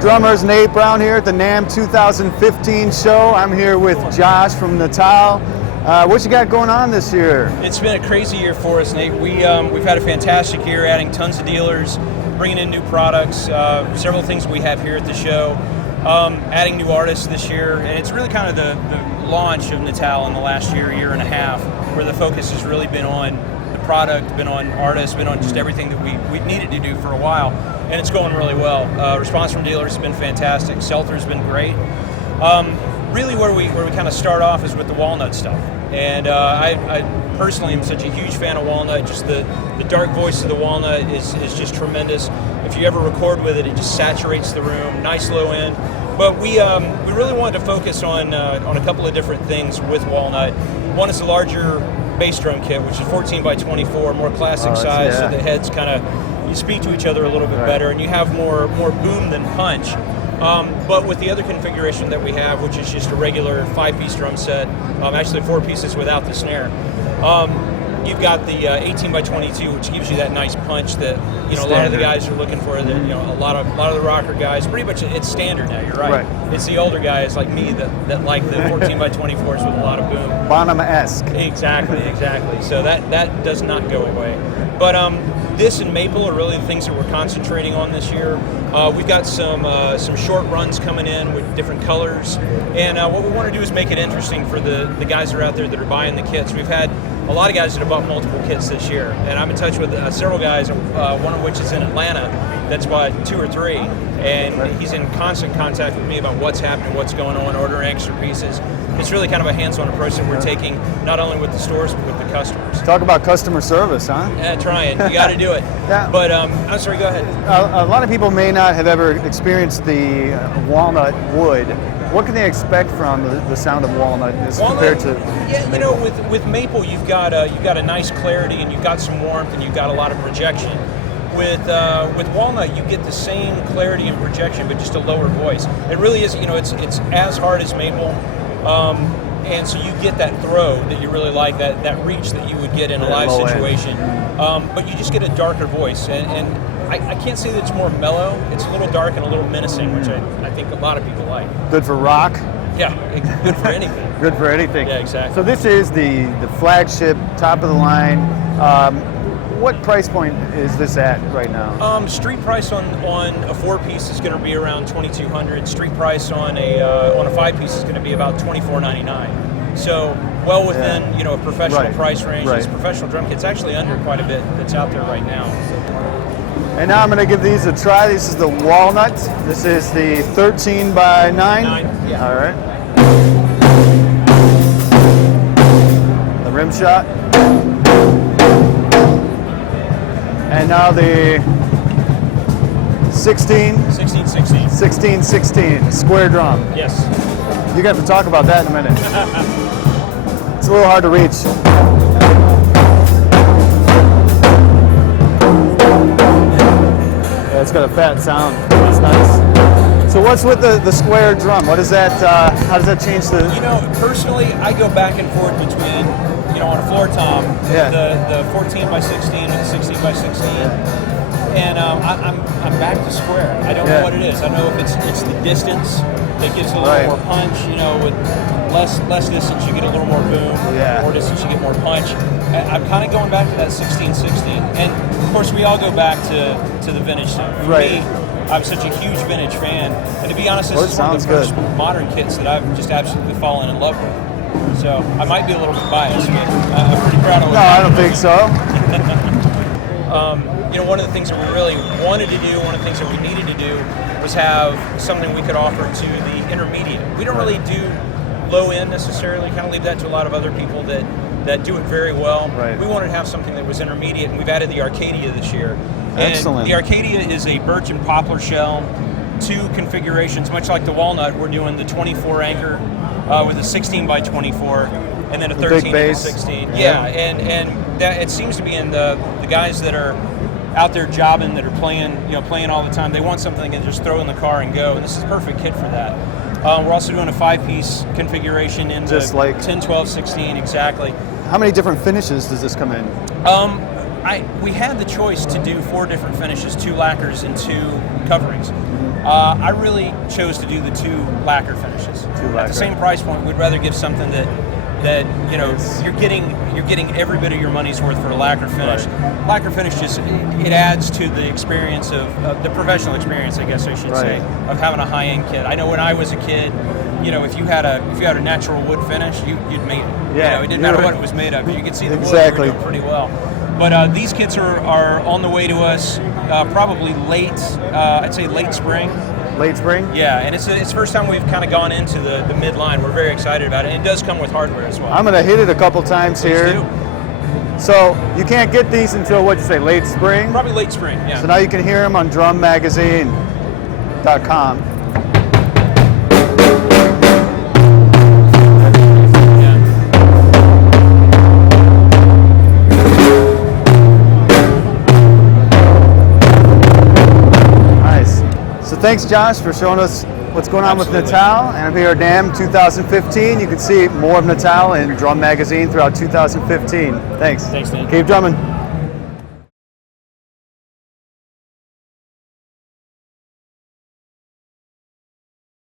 drummers, Nate Brown here at the NAMM 2015 show. I'm here with Josh from Natal. What you got going on this year? It's been a crazy year for us, Nate. We've had a fantastic year, adding tons of dealers, bringing in new products, several things we have here at the show, adding new artists this year, and it's really kind of the launch of Natal in the last year and a half, where the focus has really been on the product, been on artists, been on just everything that we needed to do for a while, and it's going really well. Response from dealers has been fantastic. Sell-through's been great. Really where we kind of start off is with the walnut stuff. And I personally am such a huge fan of walnut. Just the dark voice of the walnut is just tremendous. If you ever record with it, it just saturates the room. Nice low end. But we really wanted to focus on a couple of different things with walnut. One is the larger bass drum kit, which is 14 by 24, more classic size, so the heads kind of, you speak to each other a little bit better, and you have more boom than punch. But with the other configuration that we have, which is just a regular 5-piece drum set, actually 4 pieces without the snare, you've got the 18 by 22, which gives you that nice punch that a lot of the guys are looking for. That a lot of the rocker guys, pretty much it's standard now. You're right. It's the older guys like me that like the 14 by 24s with a lot of boom. Bonham-esque. Exactly. So that does not go away. But this and maple are really the things that we're concentrating on this year. We've got some short runs coming in with different colors, and what we want to do is make it interesting for the guys that are out there that are buying the kits. We've had a lot of guys that have bought multiple kits this year, and I'm in touch with several guys, one of which is in Atlanta, that's bought 2 or 3, and he's in constant contact with me about what's happening, what's going on, ordering extra pieces. It's really kind of a hands-on approach that we're taking, not only with the stores, but with the customers. Talk about customer service, huh? Yeah, trying. You got to do it. Yeah. But I'm sorry, go ahead. A lot of people may not have ever experienced the walnut wood. What can they expect from the sound of walnut as compared to maple? With maple, you've got a nice clarity, and you've got some warmth, and you've got a lot of projection. With walnut, you get the same clarity and projection, but just a lower voice. It really is, it's as hard as maple, and so you get that throw that you really like, that reach that you would get in a live situation. But you just get a darker voice, and I can't say that it's more mellow. It's a little dark and a little menacing, which I think a lot of people like. Good for rock? Yeah, good for anything. Good for anything. Yeah, exactly. So this is the flagship, top of the line. What price point is this at right now? Street price on a 4-piece is going to be around $2,200. Street price on a 5-piece is going to be about $24.99. So well within a professional price range. This professional drum kit's actually under quite a bit that's out there right now. And now I'm going to give these a try. This is the walnut. This is the 13 by 9. Yeah. All right. The rim shot. And now the 16-16 square drum. Yes. You got to talk about that in a minute. It's a little hard to reach. Yeah, it's got a fat sound. That's nice. So what's with the square drum? What is that? How does that change the? Personally, I go back and forth between, on a floor tom, the 14 by 16 and the 16 by 16, and I'm back to square. I don't know what it is. I know if it's the distance that gives a little more punch. With less distance, you get a little more boom. More distance, you get more punch. I'm kind of going back to that 16-16, and of course, we all go back to the vintage stuff. For me, I'm such a huge vintage fan, and to be honest, this is one of the first modern kits that I've just absolutely fallen in love with. So I might be a little bit biased, but I'm pretty proud of it. No, I don't think so. One of the things that we really wanted to do, one of the things that we needed to do, was have something we could offer to the intermediate. We don't really do low end necessarily. Kind of leave that to a lot of other people that do it very well. We wanted to have something that was intermediate, and we've added the Arcadia this year. Excellent. And the Arcadia is a birch and poplar shell, 2 configurations, much like the walnut. We're doing the 24 anchor with a 16 by 24, and then a 13 and a 16. And that it seems to be in the guys that are out there jobbing, that are playing all the time. They want something and just throw in the car and go. And this is a perfect kit for that. We're also doing a 5-piece configuration in just like 10, 12, 16, exactly. How many different finishes does this come in? We had the choice to do 4 different finishes, 2 lacquers and 2 coverings. I really chose to do the 2 lacquer finishes. At the same price point, we'd rather give something that you're getting every bit of your money's worth for a lacquer finish. Right. Lacquer finish just it adds to the experience of the professional experience, I guess I should say, of having a high-end kit. I know when I was a kid, if you had a natural wood finish, you'd made it. Yeah, It didn't matter what it was made of. You could see the wood. Exactly. You were doing pretty well. But these kits are on the way to us probably late. I'd say late spring. Late spring? Yeah, and it's the first time we've kind of gone into the midline. We're very excited about it. And it does come with hardware as well. I'm going to hit it a couple times Please here. do. So you can't get these until, what'd you say, late spring? Probably late spring, yeah. So now you can hear them on drummagazine.com. So thanks, Josh, for showing us what's going on with Natal. And I'm here at NAMM 2015. You can see more of Natal in Drum Magazine throughout 2015. Thanks. Thanks, Dan. Keep drumming.